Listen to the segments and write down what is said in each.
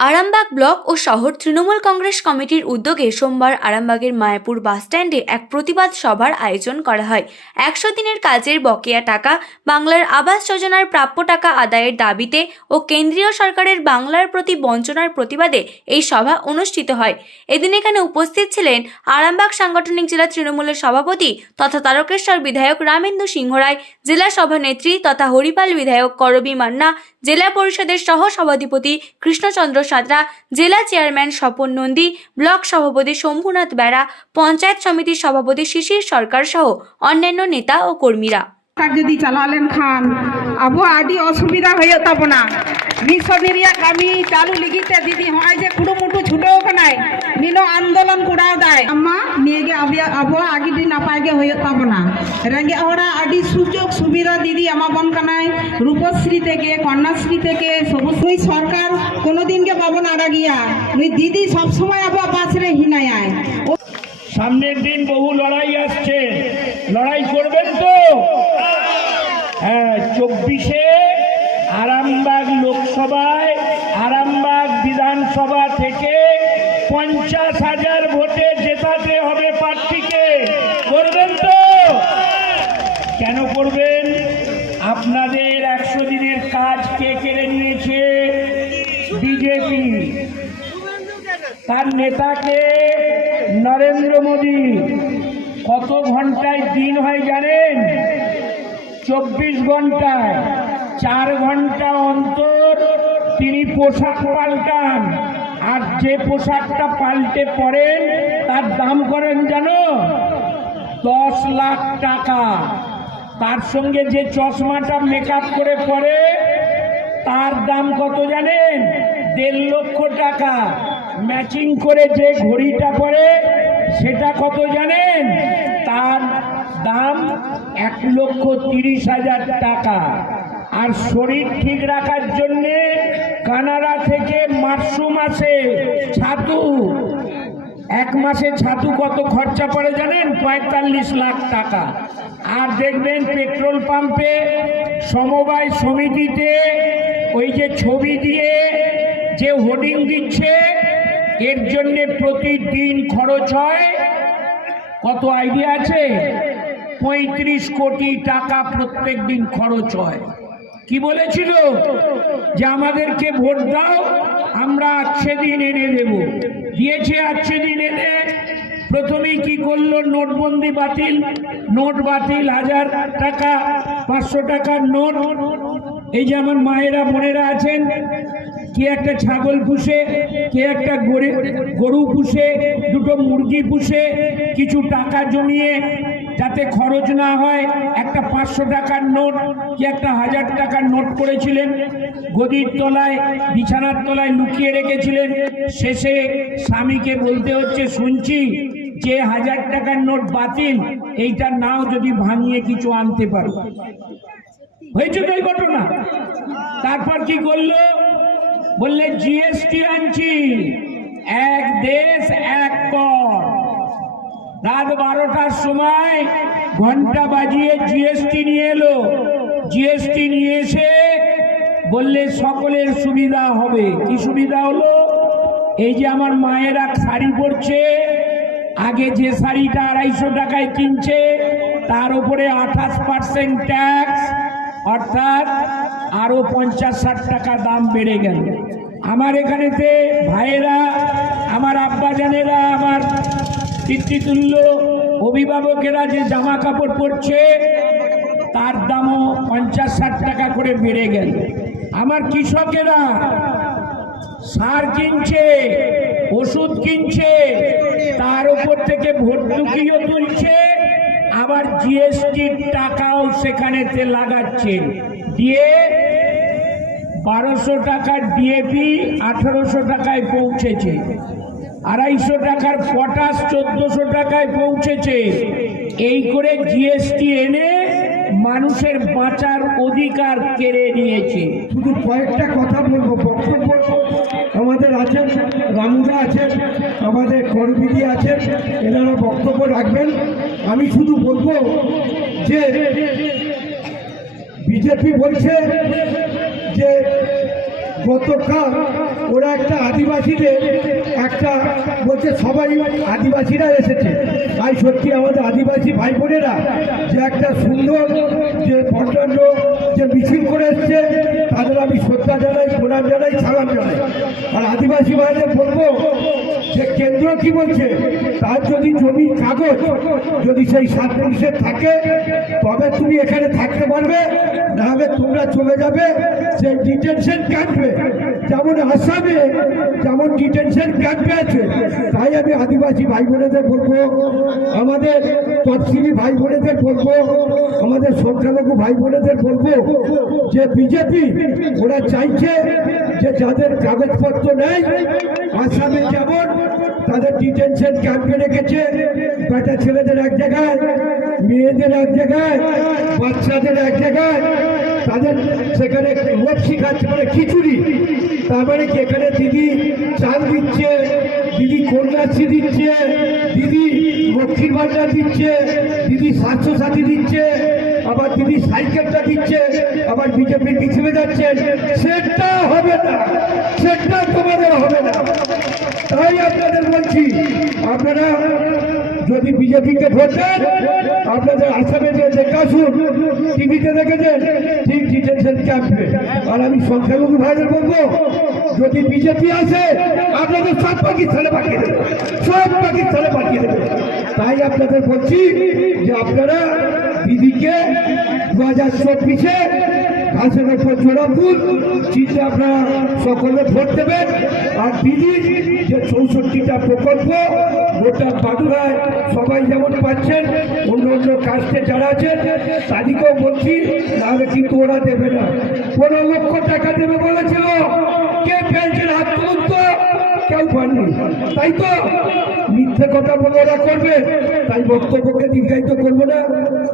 Arambagh block ও শহর তৃণমূল কংগ্রেস কমিটির উদ্যোগে সোমবার আরামবাগের মায়াপুর বাসস্ট্যান্ডে এক প্রতিবাদ সভার আয়োজন করা হয়। একশো দিনের কাজের বকেয়া টাকা, বাংলার আবাস যোজনার প্রাপ্য টাকা আদায়ের দাবিতে ও কেন্দ্রীয় সরকারের বাংলার প্রতি বঞ্চনার প্রতিবাদে এই সভা অনুষ্ঠিত হয়। এদিন এখানে উপস্থিত ছিলেন আরামবাগ সাংগঠনিক জেলা তৃণমূলের সভাপতি তথা তারকেশ্বর বিধায়ক রামেন্দু সিংহ রায় জেলা সভানেত্রী তথা হরিপাল বিধায়ক করবী মান্না, জেলা পরিষদের সহ সভাধিপতি কৃষ্ণচন্দ্র সাঁতরা জেলা চেয়ারম্যান স্বপন নন্দী, ব্লক সভাপতি শম্ভুনাথ বেড়া, পঞ্চায়েত সমিতির সভাপতি শিশির সরকার সহ অন্যান্য নেতা ও কর্মীরা। যদি চালালেন খান, আবু আডি অসুবিধা হয়ে তাবনা না। নিরিয়া কামি চালু লিগিতে দিদি হয় যে কুড়ো মুটু ছুটো কেনাই নিন আন্দোলন কুড়াও দেয়। আমা নিয়ে গে আবু আগে দিন নাপাগে হয়ে তাবনা রেগে ওরা আডি সুযোগ সুবিধা দিদি আমা বন কানাই রূপশ্রী থেকে, কন্যাশ্রী থেকে, সবুজ সরকার সরকার কোনোদিনকে পাবন আড়াগিয়া নুই দিদি সবসময় আবহাওয়া পাশে হিনায় সামনের দিন বহু লড়াই আসছে। লড়াই করবেন তো? হ্যাঁ চব্বিশে আরামবাগ লোকসভায়, আরামবাগ বিধানসভা থেকে পঞ্চাশ হাজার ভোটে জেতাতে হবে প্রার্থীকে। করবেন তো? কেন করবেন? আপনাদের একশো দিনের কাজ কে কেড়ে নিয়েছে? বিজেপি। তার নেতাকে নরেন্দ্র মোদী কত ঘন্টায় দিন হয় জানেন? চব্বিশ ঘন্টায়। চার ঘণ্টা অন্তর তিনি পোশাক পাল্টান। আর যে পোশাকটা পাল্টে পরেন, তার দাম করেন জানো? দশ লাখ টাকা। তার সঙ্গে যে চশমাটা মেকআপ করে পরে, তার দাম কত জানেন? দেড় লক্ষ টাকা ম্যাচিং করে যে ঘড়িটা পরে, সেটা কত জানেন? তার দাম এক লক্ষ তিরিশ হাজার টাকা। আর শরীর ঠিক রাখার জন্যে কানাডা থেকে মাশরুম আসে ছাতু। এক মাসে ছাতু কত খরচা পড়ে জানেন? পঁয়তাল্লিশ লাখ টাকা। আর দেখবেন পেট্রোল পাম্পে সমবায় সমিতিতে ওই যে ছবি দিয়ে যে হোর্ডিং দিচ্ছে, এর জন্যে প্রতিদিন খরচ হয় কত আইডিয়া আছে? পঁয়ত্রিশ কোটি টাকা প্রত্যেক দিন খরচ হয়। কি বলেছিল? যে আমাদেরকে ভোট দাও, আমরা আচ্ছে দিন এনে দেব। দিয়েছে আচ্ছে দিন এনে। প্রথমেই কি করল? নোটবন্দি বাতিল। নোট বাতিল, হাজার টাকা, পাঁচশো টাকার নোট। এই যে আমার মায়েরা, বোনেরা আছেন কে একটা ছাগল পুষে, কে একটা গরে- গরু পুষে, দুটো মুরগি পুষে, কিছু টাকা জমিয়ে যাতে খরচ না হয়, একটা পাঁচশো টাকার নোট, কি একটা হাজার টাকার নোট করেছিলেন, গদির তলায়, বিছানার তলায় লুকিয়ে রেখেছিলেন, শেষে স্বামীকে বলতে হচ্ছে, শুনছি যে হাজার টাকার নোট বাতিল এইটা নাও যদি ভাঙিয়ে কিছু আনতে পারো। হয়েছে তো ঘটনা? তারপর কি করল? বললে, জিএসটি আনছি। এক দেশ, এক কর। রাত বারোটার সময় ঘণ্টা বাজিয়ে জিএসটি নিয়ে এলো। জিএসটি নিয়ে এসে বললে, সকলের সুবিধা হবে। কি সুবিধা হলো? এই যে আমার মায়েরা শাড়ি পরছে, আগে যে শাড়িটা আড়াইশো টাকায় কিনছে, তার উপরে আঠাশ পার্সেন্ট ট্যাক্স, অর্থাৎ আরও পঞ্চাশ ষাট টাকা দাম বেড়ে গেল। আমার এখানেতে ভাইয়েরা, আমার আব্বাজানেরা, আমার পিতৃতুল্য অভিভাবকেরা যে জামা কাপড় পরছে, তার দামও পঞ্চাশ ষাট টাকা করে বেড়ে গেল। আমার কৃষকেরা সার কিনছে, ওষুধ কিনছে, তার উপর থেকে ভর্তুকিও তুলছে, আবার জিএসটির টাকাও সেখানেতে লাগাচ্ছে। দিয়ে বারোশো টাকার ডিএপি আঠারোশো টাকায় পৌঁছেছে। আড়াইশো টাকার পটাশ চোদ্দশো টাকায় পৌঁছেছে। এই করে জিএসটি এনে মানুষের বাঁচার অধিকার কেড়ে নিয়েছে। শুধু কয়েকটা কথা বলব, বক্তব্য আমাদের আছেন রামুদা আছেন, আমাদের করবিদি আছেন, এনারা বক্তব্য রাখবেন। আমি শুধু বলব যে, বিজেপি বলছে যে গতকাল ওরা একটা আদিবাসীদের একটা বলছে সবাই আদিবাসীরা এসেছে। তাই সত্যি আমাদের আদিবাসী ভাই বোনেরা যে একটা সুন্দর যে ভণ্ডান্য যে মিছিল করে এসছে, তাদের আমি শ্রদ্ধা জানাই, প্রণাম জানাই, সালাম জানাই। আর আদিবাসী ভাইদের বলব যে কি বলছে, তার যদি জমির কাগজ যদি সেই সাত পুলিশের থাকে, তবে তুমি এখানে থাকতে পারবে, নাহলে তোমরা চলে যাবে সেই ডিটেনশন ক্যাম্পে যেমন আসামে, যেমন ডিটেনশন ক্যাম্পে আছে, তাই আমি আদিবাসী ভাই বোনেদের বলব, আমাদের তফসিলি ভাই বোনেদের বলব, আমাদের সংখ্যালঘু ভাই বোনেদের বলব, যে বিজেপি ওরা চাইছে যে যাদের কাগজপত্র নেই, আসামে যেমন তাদের ডিটেনশন ক্যাম্পে রেখেছে বেটা ছেলেদের এক জায়গায়, মেয়েদের এক জায়গায়, বাচ্চাদের এক জায়গায়, তাদের সেখানে লোক শিখাচ্ছে মানে খিচুড়ি। তার মানে এখানে দিদি চাল দিচ্ছে, দিদি কন্যাশ্রী দিচ্ছে, দিদি লক্ষ্মীর ভাণ্ডার দিচ্ছে, দিদি স্বাস্থ্য সাথী দিচ্ছে, আবার দিদি সাইকেলটা দিচ্ছে, আবার বিজেপির পিছনে যাচ্ছেন। সেটা হবে না, সেটা তোমাদের হবে না। তাই আপনাদের আপনারা যদি বিজেপিকে ভোট দেন আপনাদের আসামে যে দেখে টিভিতে দেখেছেন, ঠিক ডিটেনশন ক্যাম্পে। আর আমি সংখ্যালঘু ভাইদের বলব, যদি বিজেপি আসে, আপনাদের সব পাকিস্তানে পাঠিয়ে দেবে। সব পাকিস্তানে পাঠিয়ে দেবে। তাই আপনাদের বলছি যে আপনারা দিদিকে দু হাজার চব্বিশে ঘাসের ওপর জোড়াপুর চিঠি আপনারা সকলে ভোট দেবেন। আর দিদির যে চৌষট্টিটা প্রকল্প গোটা বাংলায় সবাই যেমন পাচ্ছেন, অন্য অন্য কাস্টে যারা আছেন, তাদেরকেও বলছি, তাহলে কিন্তু ওরা দেবে না। পনেরো লক্ষ টাকা দেবে বলেছিল। কে পেয়েছেন হাত তুলুন তো? কেউ পাননি। তাই তো মিথ্যে কথা বলে ওরা করবে, তাই বক্তব্যকে দীর্ঘায়িত করব না।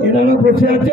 এনারা বসে আছে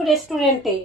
রেস্টুরেন্টে